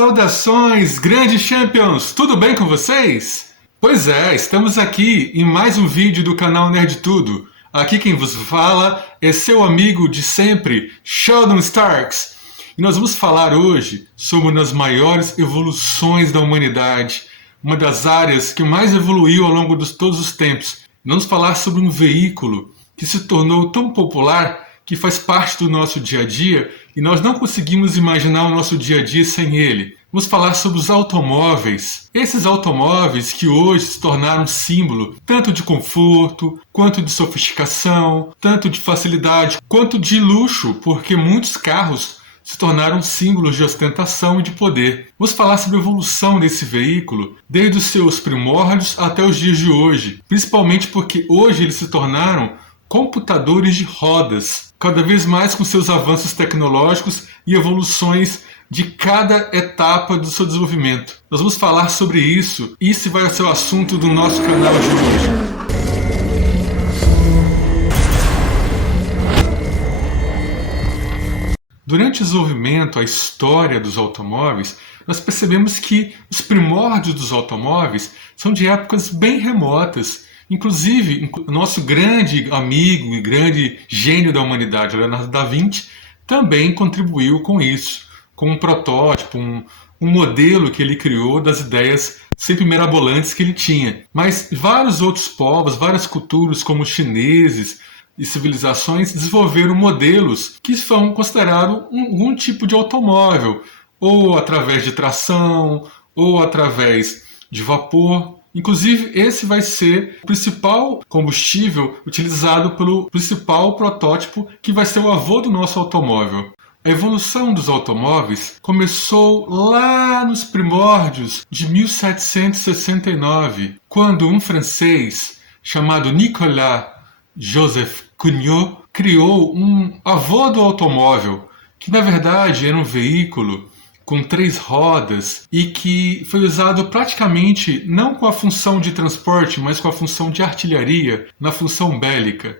Saudações, grandes champions! Tudo bem com vocês? Pois é, estamos aqui em mais um vídeo do canal Nerd Tudo. Aqui quem vos fala é seu amigo de sempre, Sheldon Starks. E nós vamos falar hoje sobre uma das maiores evoluções da humanidade, uma das áreas que mais evoluiu ao longo de todos os tempos. Vamos falar sobre um veículo que se tornou tão popular que faz parte do nosso dia a dia e nós não conseguimos imaginar o nosso dia a dia sem ele. Vamos falar sobre os automóveis. Esses automóveis que hoje se tornaram símbolo tanto de conforto, quanto de sofisticação, tanto de facilidade, quanto de luxo, porque muitos carros se tornaram símbolos de ostentação e de poder. Vamos falar sobre a evolução desse veículo, desde os seus primórdios até os dias de hoje, principalmente porque hoje eles se tornaram computadores de rodas, cada vez mais com seus avanços tecnológicos e evoluções de cada etapa do seu desenvolvimento. Nós vamos falar sobre isso e esse vai ser o assunto do nosso canal de hoje. Durante o desenvolvimento, a história dos automóveis, nós percebemos que os primórdios dos automóveis são de épocas bem remotas. Inclusive, o nosso grande amigo e grande gênio da humanidade, Leonardo da Vinci, também contribuiu com isso, com um protótipo, um modelo que ele criou das ideias sempre mirabolantes que ele tinha. Mas vários outros povos, várias culturas, como os chineses e civilizações, desenvolveram modelos que são considerados um tipo de automóvel, ou através de tração, ou através de vapor. Inclusive, esse vai ser o principal combustível utilizado pelo principal protótipo que vai ser o avô do nosso automóvel. A evolução dos automóveis começou lá nos primórdios de 1769, quando um francês chamado Nicolas Joseph Cugnot criou um avô do automóvel, que na verdade era um veículo com 3 rodas e que foi usado praticamente não com a função de transporte, mas com a função de artilharia, na função bélica.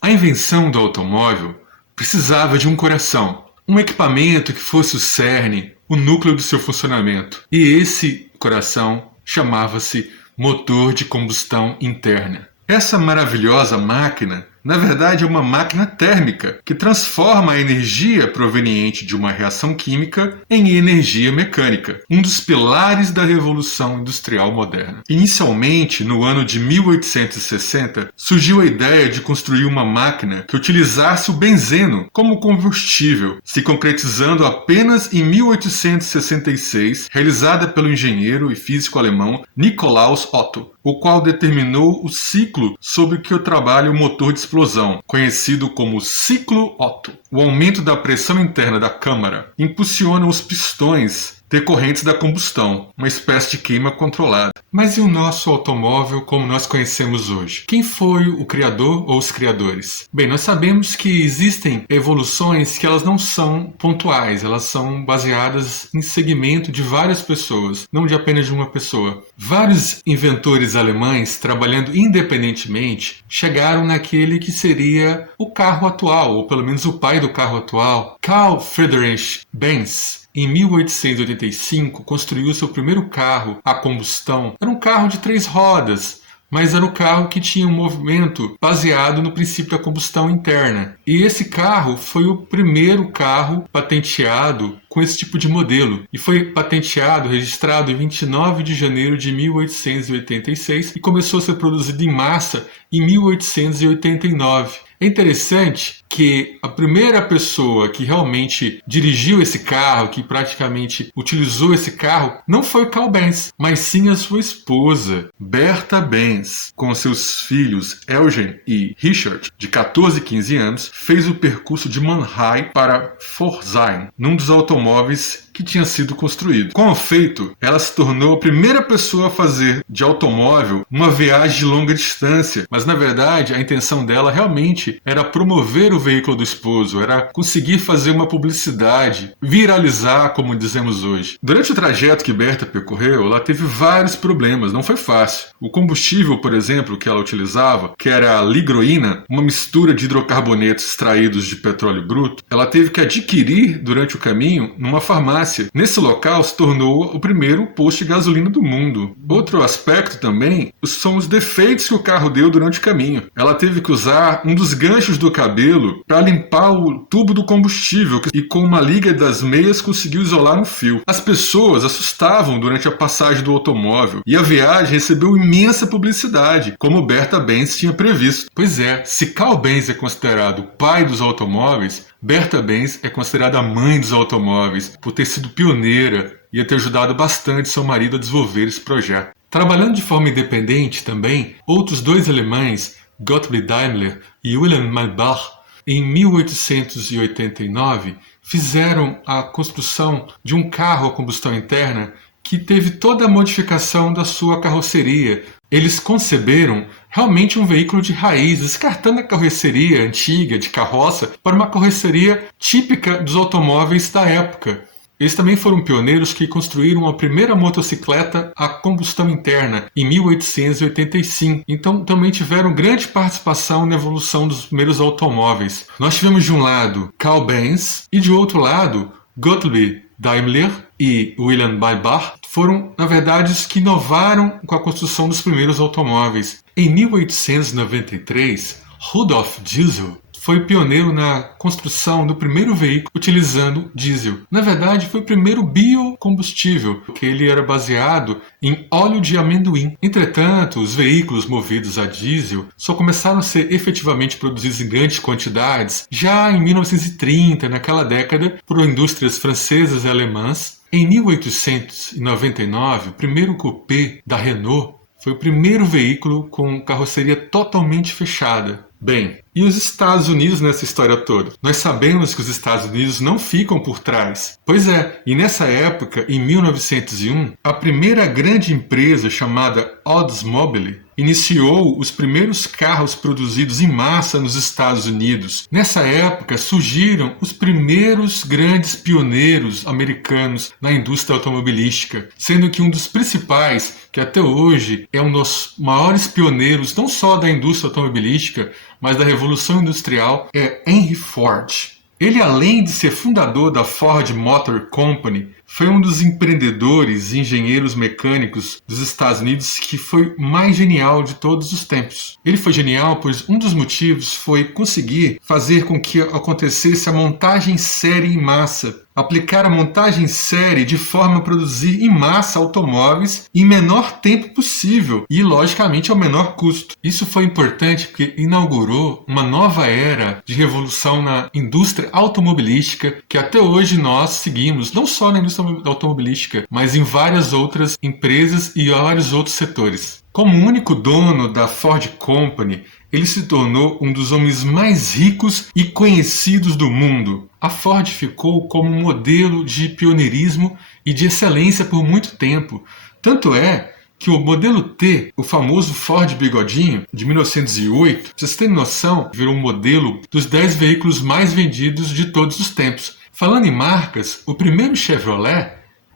A invenção do automóvel precisava de um coração, um equipamento que fosse o cerne, o núcleo do seu funcionamento. E esse coração chamava-se motor de combustão interna. Essa maravilhosa máquina, na verdade, é uma máquina térmica que transforma a energia proveniente de uma reação química em energia mecânica, um dos pilares da Revolução Industrial moderna. Inicialmente, no ano de 1860, surgiu a ideia de construir uma máquina que utilizasse o benzeno como combustível, se concretizando apenas em 1866, realizada pelo engenheiro e físico alemão Nikolaus Otto, o qual determinou o ciclo sobre que eu trabalho o motor de explosão, conhecido como ciclo Otto. O aumento da pressão interna da câmara impulsiona os pistões decorrentes da combustão, uma espécie de queima controlada. Mas e o nosso automóvel como nós conhecemos hoje? Quem foi o criador ou os criadores? Bem, nós sabemos que existem evoluções que elas não são pontuais, elas são baseadas em segmento de várias pessoas, não de apenas de uma pessoa. Vários inventores alemães, trabalhando independentemente, chegaram naquele que seria o carro atual, ou pelo menos o pai do carro atual. Carl Friedrich Benz, em 1885, construiu seu primeiro carro a combustão. Era um carro de 3 rodas, mas era um carro que tinha um movimento baseado no princípio da combustão interna. E esse carro foi o primeiro carro patenteado com esse tipo de modelo. E foi patenteado, registrado em 29 de janeiro de 1886 e começou a ser produzido em massa em 1889. É interessante que a primeira pessoa que realmente dirigiu esse carro, que praticamente utilizou esse carro, não foi o Carl Benz, mas sim a sua esposa, Bertha Benz. Com seus filhos Eugen e Richard, de 14 e 15 anos, fez o percurso de Mannheim para Pforzheim, num dos automóveis que tinha sido construído. Com o feito, ela se tornou a primeira pessoa a fazer de automóvel uma viagem de longa distância, mas na verdade a intenção dela realmente principalmente era promover o veículo do esposo, era conseguir fazer uma publicidade, viralizar, como dizemos hoje. Durante o trajeto que Berta percorreu, ela teve vários problemas, não foi fácil. O combustível, por exemplo, que ela utilizava, que era a ligroína, uma mistura de hidrocarbonetos extraídos de petróleo bruto, ela teve que adquirir durante o caminho numa farmácia. Nesse local se tornou o primeiro posto de gasolina do mundo. Outro aspecto também são os defeitos que o carro deu durante o caminho. Ela teve que usar um dos ganchos do cabelo para limpar o tubo do combustível e com uma liga das meias conseguiu isolar um fio. As pessoas assustavam durante a passagem do automóvel e a viagem recebeu imensa publicidade, como Berta Benz tinha previsto. Pois é, se Carl Benz é considerado o pai dos automóveis, Berta Benz é considerada a mãe dos automóveis por ter sido pioneira e a ter ajudado bastante seu marido a desenvolver esse projeto. Trabalhando de forma independente também, outros dois alemães, Gottlieb Daimler e Wilhelm Maybach, em 1889, fizeram a construção de um carro a combustão interna que teve toda a modificação da sua carroceria. Eles conceberam realmente um veículo de raiz, descartando a carroceria antiga de carroça para uma carroceria típica dos automóveis da época. Eles também foram pioneiros que construíram a primeira motocicleta a combustão interna em 1885. Então também tiveram grande participação na evolução dos primeiros automóveis. Nós tivemos de um lado Carl Benz e de outro lado Gottlieb Daimler e Wilhelm Maybach foram, na verdade, os que inovaram com a construção dos primeiros automóveis. Em 1893, Rudolf Diesel foi pioneiro na construção do primeiro veículo utilizando diesel. Na verdade, foi o primeiro biocombustível, porque ele era baseado em óleo de amendoim. Entretanto, os veículos movidos a diesel só começaram a ser efetivamente produzidos em grandes quantidades já em 1930, naquela década, por indústrias francesas e alemãs. Em 1899, o primeiro coupé da Renault foi o primeiro veículo com carroceria totalmente fechada. Bem, e os Estados Unidos nessa história toda? Nós sabemos que os Estados Unidos não ficam por trás. Pois é, e nessa época, em 1901, a primeira grande empresa chamada Oldsmobile iniciou os primeiros carros produzidos em massa nos Estados Unidos. Nessa época surgiram os primeiros grandes pioneiros americanos na indústria automobilística, sendo que um dos principais, que até hoje é um dos maiores pioneiros não só da indústria automobilística, mas da Revolução Industrial, é Henry Ford. Ele, além de ser fundador da Ford Motor Company, foi um dos empreendedores e engenheiros mecânicos dos Estados Unidos que foi mais genial de todos os tempos. Ele foi genial pois um dos motivos foi conseguir fazer com que acontecesse a montagem em série em massa. Aplicar a montagem em série de forma a produzir em massa automóveis em menor tempo possível e, logicamente, ao menor custo. Isso foi importante porque inaugurou uma nova era de revolução na indústria automobilística que até hoje nós seguimos, não só na indústria automobilística, mas em várias outras empresas e vários outros setores. Como único dono da Ford Company, ele se tornou um dos homens mais ricos e conhecidos do mundo. A Ford ficou como um modelo de pioneirismo e de excelência por muito tempo. Tanto é que o modelo T, o famoso Ford Bigodinho, de 1908, pra vocês terem noção, virou um modelo dos 10 veículos mais vendidos de todos os tempos. Falando em marcas, o primeiro Chevrolet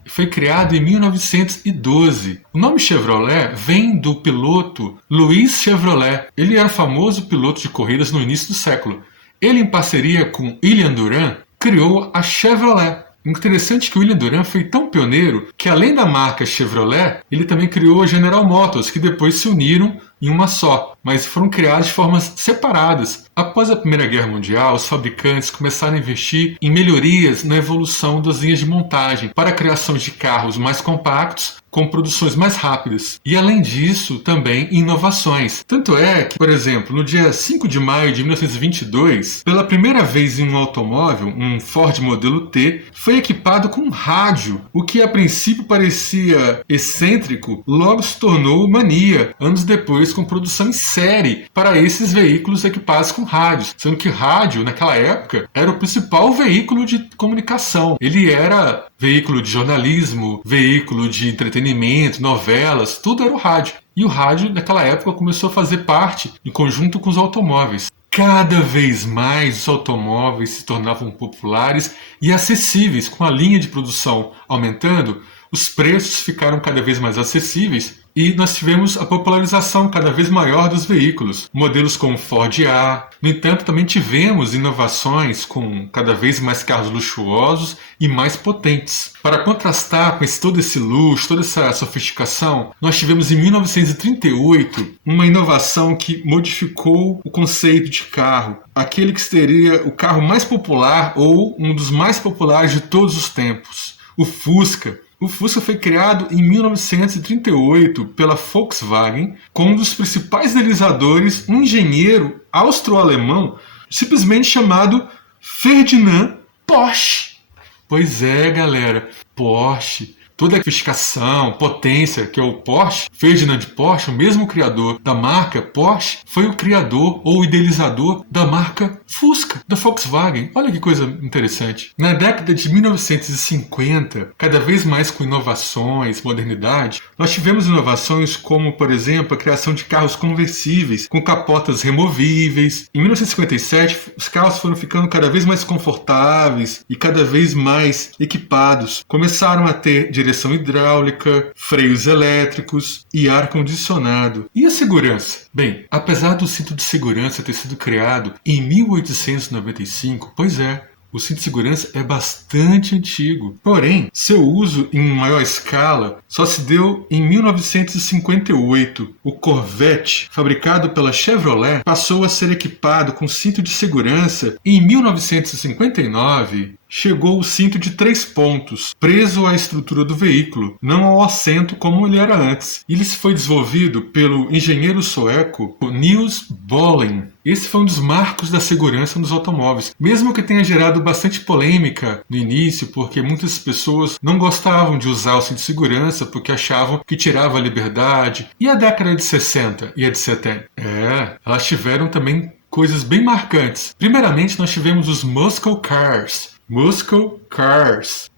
foi criado em 1912. O nome Chevrolet vem do piloto Louis Chevrolet. Ele era um famoso piloto de corridas no início do século. Ele, em parceria com William Duran, criou a Chevrolet. Interessante que o William Duran foi tão pioneiro que, além da marca Chevrolet, ele também criou a General Motors, que depois se uniram em uma só, mas foram criadas de formas separadas. Após a Primeira Guerra Mundial, os fabricantes começaram a investir em melhorias na evolução das linhas de montagem para a criação de carros mais compactos, com produções mais rápidas. E, além disso, também inovações. Tanto é que, por exemplo, no dia 5 de maio de 1922, pela primeira vez em um automóvel, um Ford modelo T, foi equipado com um rádio, o que a princípio parecia excêntrico, logo se tornou mania, anos depois com produção em série para esses veículos equipados com rádios, sendo que rádio, naquela época, era o principal veículo de comunicação. Ele era veículo de jornalismo, veículo de entretenimento, novelas, tudo era o rádio. E o rádio, naquela época, começou a fazer parte, em conjunto com os automóveis. cada vez mais os automóveis se tornavam populares e acessíveis. Com a linha de produção aumentando, os preços ficaram cada vez mais acessíveis e nós tivemos a popularização cada vez maior dos veículos, modelos como Ford A. No entanto, também tivemos inovações com cada vez mais carros luxuosos e mais potentes. Para contrastar com todo esse luxo, toda essa sofisticação, nós tivemos em 1938 uma inovação que modificou o conceito de carro. Aquele que seria o carro mais popular ou um dos mais populares de todos os tempos, o Fusca. O Fusca foi criado em 1938 pela Volkswagen, com um dos principais idealizadores, um engenheiro austro-alemão, simplesmente chamado Ferdinand Porsche. Pois é, galera, Porsche. Toda a sofisticação, potência que é o Porsche, Ferdinand Porsche, o mesmo criador da marca Porsche, foi o criador ou idealizador da marca Fusca, da Volkswagen. Olha que coisa interessante. Na década de 1950, cada vez mais com inovações, modernidade, nós tivemos inovações como, por exemplo, a criação de carros conversíveis, com capotas removíveis. Em 1957, os carros foram ficando cada vez mais confortáveis e cada vez mais equipados. Começaram a ter direção hidráulica, freios elétricos e ar-condicionado. E a segurança? Bem, apesar do cinto de segurança ter sido criado em 1895, pois é, o cinto de segurança é bastante antigo. Porém, seu uso em maior escala só se deu em 1958. O Corvette, fabricado pela Chevrolet, passou a ser equipado com cinto de segurança e em 1959 chegou o cinto de 3 pontos, preso à estrutura do veículo, não ao assento como ele era antes. Ele foi desenvolvido pelo engenheiro sueco Niels Bohlin. Esse foi um dos marcos da segurança nos automóveis, mesmo que tenha gerado bastante polêmica no início, porque muitas pessoas não gostavam de usar o cinto de segurança porque achavam que tirava a liberdade. E a década de 60 e a de 70? Elas tiveram também coisas bem marcantes. Primeiramente, nós tivemos os Muscle Cars. Muscle Cars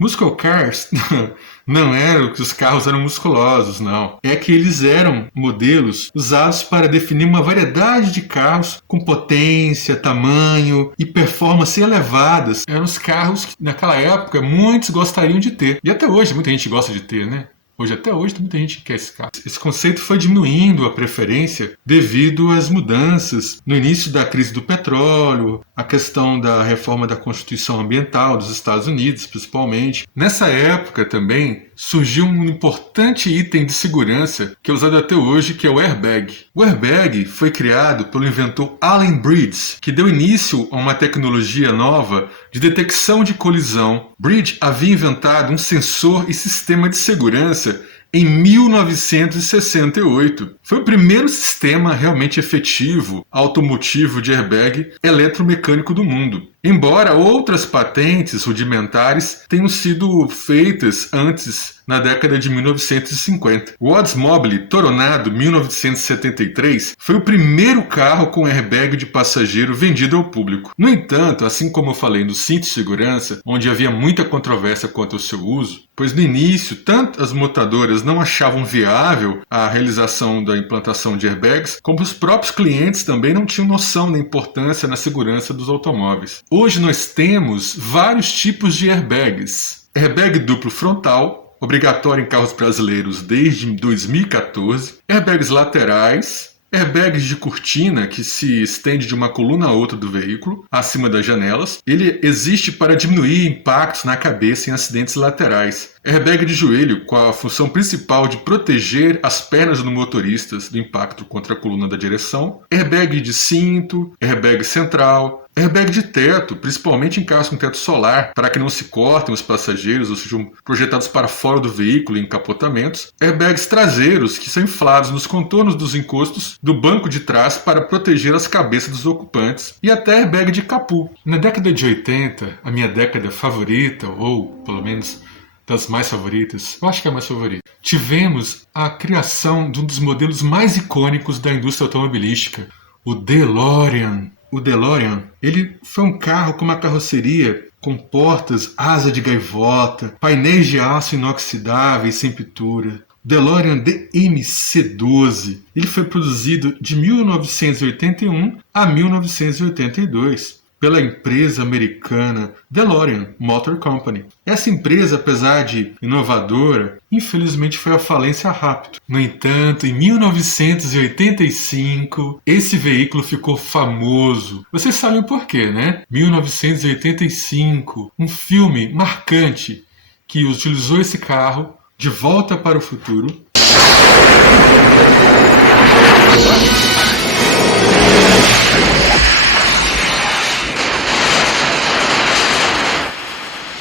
não era que os carros eram musculosos, não. É que eles eram modelos usados para definir uma variedade de carros com potência, tamanho e performance elevadas. Eram os carros que naquela época muitos gostariam de ter. E até hoje muita gente gosta de ter, né? Até hoje tem muita gente que quer esse carro. Esse conceito foi diminuindo a preferência devido às mudanças no início da crise do petróleo, a questão da reforma da Constituição Ambiental dos Estados Unidos, principalmente. Nessa época também surgiu um importante item de segurança que é usado até hoje, que é o airbag. O airbag foi criado pelo inventor Allen Bridge, que deu início a uma tecnologia nova de detecção de colisão. Bridge havia inventado um sensor e sistema de segurança em 1968. Foi o primeiro sistema realmente efetivo automotivo de airbag eletromecânico do mundo. Embora outras patentes rudimentares tenham sido feitas antes, na década de 1950. O Oldsmobile Toronado 1973 foi o primeiro carro com airbag de passageiro vendido ao público. No entanto, assim como eu falei no cinto de segurança, onde havia muita controvérsia quanto ao seu uso, pois no início, tanto as montadoras não achavam viável a realização da implantação de airbags, como os próprios clientes também não tinham noção da importância na segurança dos automóveis. Hoje nós temos vários tipos de airbags. Airbag duplo frontal, obrigatório em carros brasileiros desde 2014, airbags laterais, airbags de cortina que se estende de uma coluna a outra do veículo, acima das janelas. Ele existe para diminuir impactos na cabeça em acidentes laterais. Airbag de joelho, com a função principal de proteger as pernas do motorista do impacto contra a coluna da direção. Airbag de cinto, airbag central, airbag de teto, principalmente em carros com teto solar, para que não se cortem os passageiros ou sejam projetados para fora do veículo em encapotamentos. Airbags traseiros, que são inflados nos contornos dos encostos do banco de trás para proteger as cabeças dos ocupantes. E até airbag de capô. Na década de 80, a minha década favorita, ou pelo menos das mais favoritas, eu acho que é a mais favorita, tivemos a criação de um dos modelos mais icônicos da indústria automobilística, o DeLorean. O DeLorean, ele foi um carro com uma carroceria com portas, asa de gaivota, painéis de aço inoxidáveis sem pintura. DeLorean DC-12. Ele foi produzido de 1981 a 1982 pela empresa americana DeLorean Motor Company. Essa empresa, apesar de inovadora, infelizmente foi à falência rápido. No entanto, em 1985, esse veículo ficou famoso. Vocês sabem por quê, né? 1985, um filme marcante que utilizou esse carro, De Volta para o Futuro.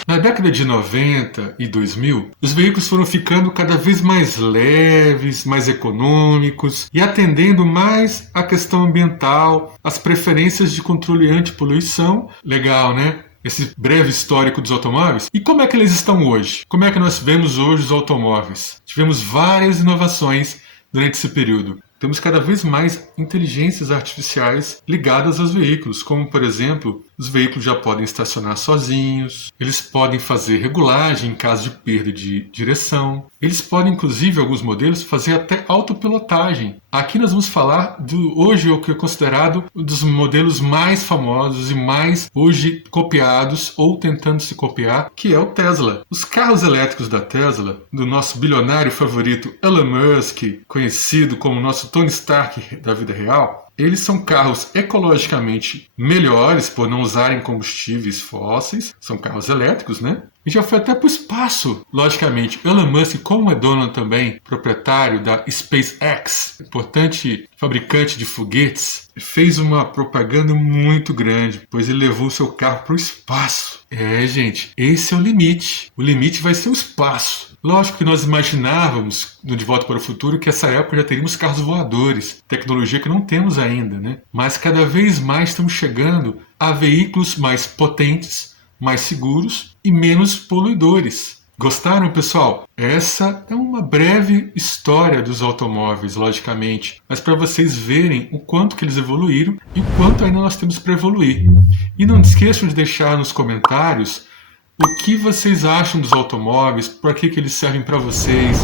Na década de 90 e 2000, os veículos foram ficando cada vez mais leves, mais econômicos e atendendo mais à questão ambiental, às preferências de controle antipoluição. Legal, né? Esse breve histórico dos automóveis. E como é que eles estão hoje? Como é que nós vemos hoje os automóveis? Tivemos várias inovações durante esse período. Temos cada vez mais inteligências artificiais ligadas aos veículos, como, por exemplo, os veículos já podem estacionar sozinhos, eles podem fazer regulagem em caso de perda de direção, eles podem, inclusive, alguns modelos, fazer até autopilotagem. Aqui nós vamos falar hoje o que é considerado um dos modelos mais famosos e mais hoje copiados ou tentando se copiar, que é o Tesla. Os carros elétricos da Tesla, do nosso bilionário favorito Elon Musk, conhecido como nosso Tony Stark da vida real, eles são carros ecologicamente melhores por não usarem combustíveis fósseis, são carros elétricos, né? E já foi até para o espaço. Logicamente, Elon Musk, como é dono também, proprietário da SpaceX, importante fabricante de foguetes, fez uma propaganda muito grande, pois ele levou o seu carro para o espaço. Gente, esse é o limite. O limite vai ser o espaço. Lógico que nós imaginávamos, no De Volta para o Futuro, que essa época já teríamos carros voadores, tecnologia que não temos ainda, né? Mas cada vez mais estamos chegando a veículos mais potentes, mais seguros e menos poluidores. Gostaram, pessoal? Essa é uma breve história dos automóveis, logicamente, mas para vocês verem o quanto que eles evoluíram e o quanto ainda nós temos para evoluir. E não esqueçam de deixar nos comentários o que vocês acham dos automóveis, para que eles servem para vocês,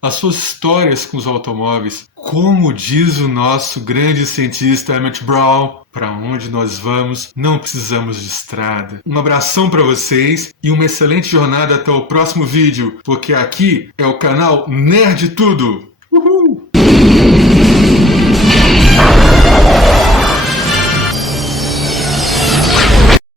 as suas histórias com os automóveis. Como diz o nosso grande cientista Emmett Brown, para onde nós vamos, não precisamos de estrada. Um abração para vocês e uma excelente jornada até o próximo vídeo, porque aqui é o canal Nerd Tudo!